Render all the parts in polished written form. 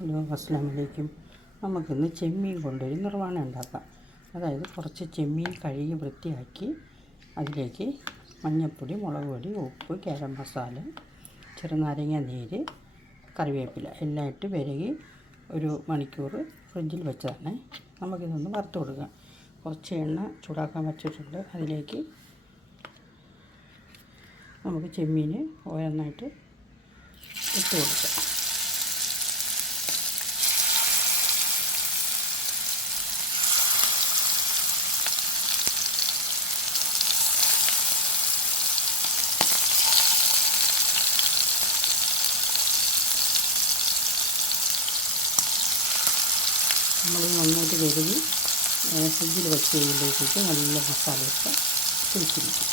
Hello, അസ്സലാമു അലൈക്കും. നമുക്കിന്ന് ചെമ്മീൻ കൊണ്ടൊരു നിർവ്വാണം ഉണ്ടാക്കാം. അതായത് കുറച്ച് ചെമ്മീൻ കഴുകി വൃത്തിയാക്കി അതിലേക്ക് മഞ്ഞൾപ്പൊടി, മുളക് പൊടി, ഉപ്പ്, ഗരം മസാല, ചെറുനാരങ്ങ നീര്, കറിവേപ്പില എല്ലാം ഇട്ട് വിരകി ഒരു മണിക്കൂർ ഫ്രിഡ്ജിൽ വെച്ചതാണ്. നമുക്കിതൊന്ന് വറുത്ത് കൊടുക്കാം. കുറച്ച് എണ്ണ ചൂടാക്കാൻ വച്ചിട്ടുണ്ട്. അതിലേക്ക് നമുക്ക് ചെമ്മീൻ ഓരോന്നായിട്ട് ഇട്ട് കൊടുക്കാം. നമ്മൾ നന്നായിട്ട് കഴുകി ഫ്രിഡ്ജിൽ വെച്ച് കഴിയുമ്പോഴത്തേക്ക് നല്ല മസാലയൊക്കെ പിടിച്ചിരിക്കും.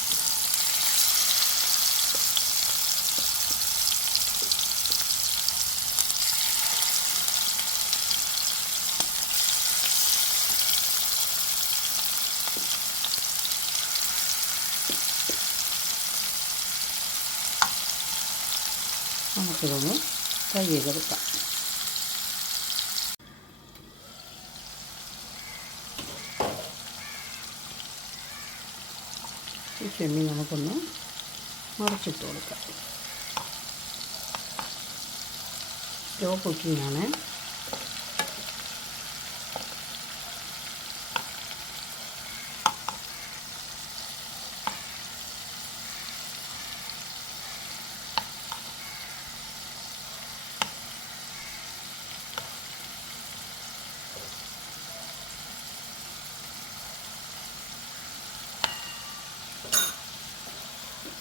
നമുക്കിതൊന്ന് ഫ്രൈ ചെയ്തെടുക്കാം. ഈ ചെമ്മീൻ നമുക്കൊന്ന് മറിച്ചിട്ട് കൊടുക്കാം. സ്ലോ കുക്കിംഗാണ്.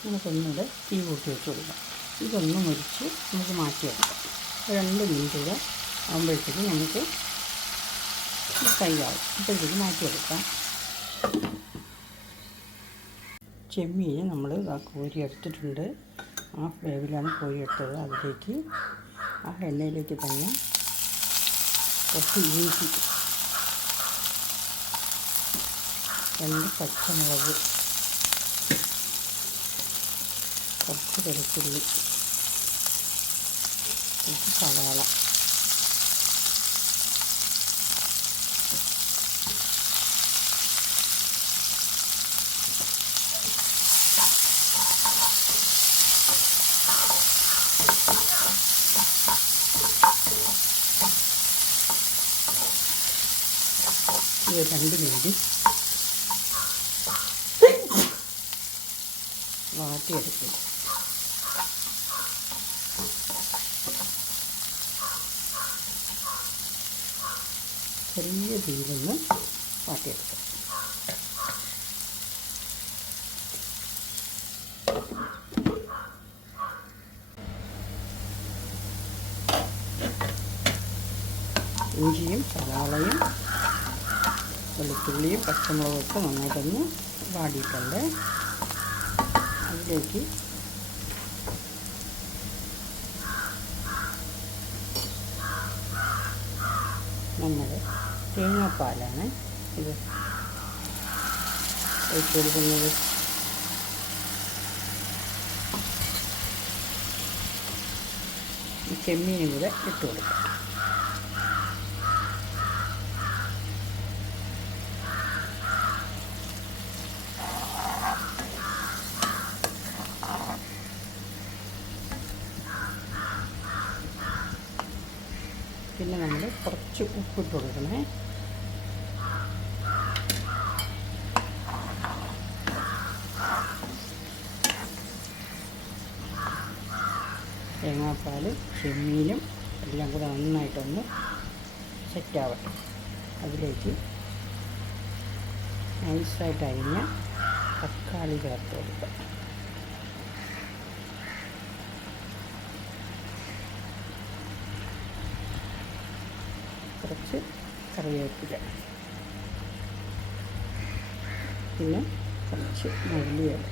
നമുക്കൊന്നുകൂടെ തീ കൂട്ടി വെച്ച് കൊടുക്കാം. ഇതൊന്ന് മുരിച്ച് നമുക്ക് മാറ്റിയെടുക്കാം. 2 മിനിറ്റ് കൂടെ ആകുമ്പോഴത്തേക്ക് നമുക്ക് ഫ്രൈ ആവും. അപ്പോഴത്തേക്ക് മാറ്റിയെടുക്കാം. ചെമ്മീൻ നമ്മൾ കോരി എടുത്തിട്ടുണ്ട്. ഹാഫ് വേവിലാണ് കോരി എടുത്തത്. അതിലേക്ക് ആ എണ്ണയിലേക്ക് തന്നെ കുറച്ച് ഇഞ്ചി, 2 പച്ചമുളക്, കുറച്ച് വെളുത്തുള്ളി, കുറച്ച് സവാള, ഇത് 2 മിനിറ്റ് വാട്ടിയെടുക്കും. ചെറിയ തീയിലൊന്ന് വാട്ടിയെടുക്കും. ഇഞ്ചിയും സവാളയും വെളുത്തുള്ളിയും പച്ചമുളകൊക്കെ നന്നായിട്ടൊന്ന് വാടിയിട്ടുണ്ട്. അതിലേക്ക് നമ്മൾ തേങ്ങാപ്പാലാണ് ഇത് ഒഴിച്ച് കൊടുക്കുന്നത്. ഈ ചെമ്മീനും കൂടെ ഇട്ട് കൊടുക്കാം. പിന്നെ നമ്മൾ കുറച്ച് ഉപ്പിട്ട് കൊടുക്കണേ. തേങ്ങാപ്പാൽ ചെമ്മീനും എല്ലാം കൂടെ നന്നായിട്ടൊന്ന് സെറ്റാവട്ടെ. അതിലേക്ക് നൈസായിട്ട് അരിഞ്ഞ തക്കാളി ചേർത്ത് കൊടുക്കുക. കുറച്ച് കറിവേപ്പില, പിന്നെ കുറച്ച് മല്ലിയില,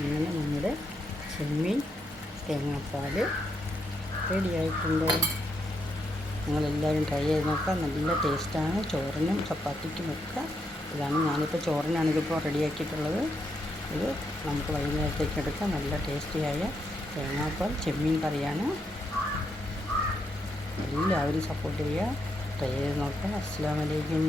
അങ്ങനെ നമ്മുടെ ചെമ്മീൻ തേങ്ങാപ്പാൽ റെഡിയായിട്ടുണ്ട്. നിങ്ങളെല്ലാവരും ട്രൈ ചെയ്ത് നോക്കാം. നല്ല ടേസ്റ്റാണ്. ചോറിനും ചപ്പാത്തിക്കുമൊക്കെ ഇതാണ് ഞാനിപ്പോൾ ചോറിനാണ് ഇതിപ്പോൾ റെഡിയാക്കിയിട്ടുള്ളത്. ഇത് നമുക്ക് വൈകുന്നേരത്തേക്ക് എടുക്കാം. നല്ല ടേസ്റ്റിയായ തേങ്ങാപ്പാൽ ചെമ്മീൻ കറിയാണ്. എല്ലാവരും സപ്പോർട്ട് ചെയ്യുക, ട്രൈ ചെയ്ത് നോക്കുക. അസ്സലാമു അലൈക്കും.